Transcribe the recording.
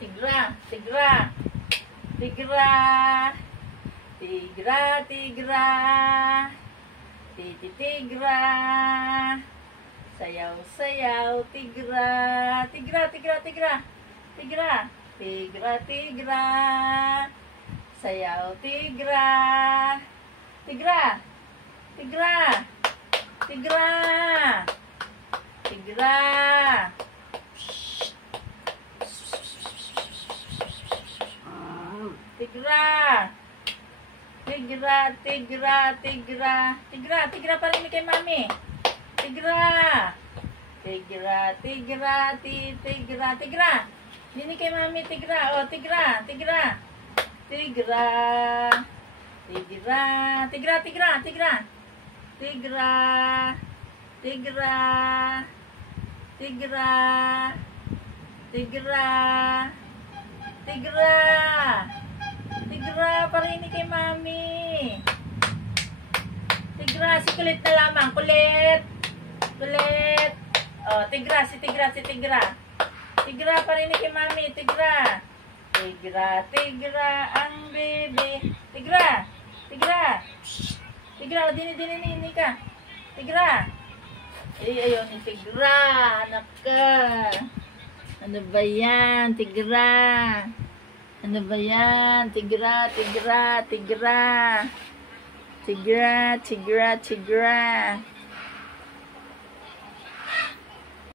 Tigra, tigra. Tigra. Tigra, tigra. Tigra. Sayaw, sayaw, tigra. Tigra, tigra, tigra. Tigra. Tigra, tigra. Sayaw, tigra. Tigra. Tigra. Tigra. Tigra. Tigra. Tigra, tigra, tigra. Tigra, tigra pa rin kay mami. Tigra. Tigra, tigra, tigra, tigra. Dini kay mami, tigra. Oh, tigra, tigra. Tigra. Tigra, tigra, tigra, tigra. Tigra. Tigra. Tigra. Tigra. Tigra. Tigra, parinig kay mami. Tigra, si kulit na lamang. Kulit. Kulit. Oh, tigra, si tigra, si tigra. Tigra, parinig kay mami. Tigra. Tigra, tigra, ang bebe. Tigra. Tigra. Tigra, dini ka. Tigra. Ayaw ni tigra. Anak ka. Ano ba yan? Tigra. Ano ba yan? Tigra, tigra, tigra. Tigra, tigra, tigra.